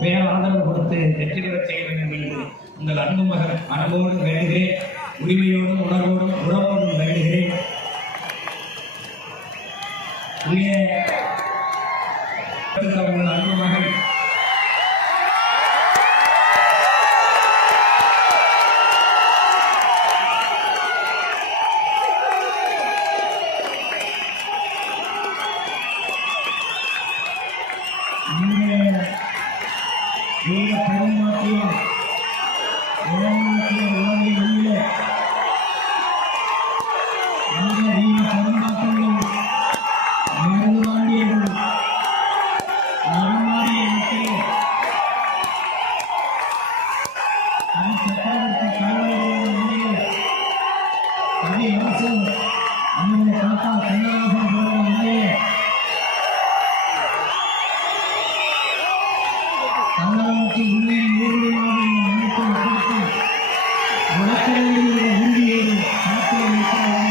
வேறு ஆதரவு கொடுத்து வெற்றி பெறச் செய்ய வேண்டும் என்று உங்கள் அன்பு மகன் அன்போடு வேண்டுகிறேன். உரிமையோடும் உணர்வோடும் உறவோடும் வேண்டுகிறேன். உங்கள் அன்பு மகன் உறுதியோடு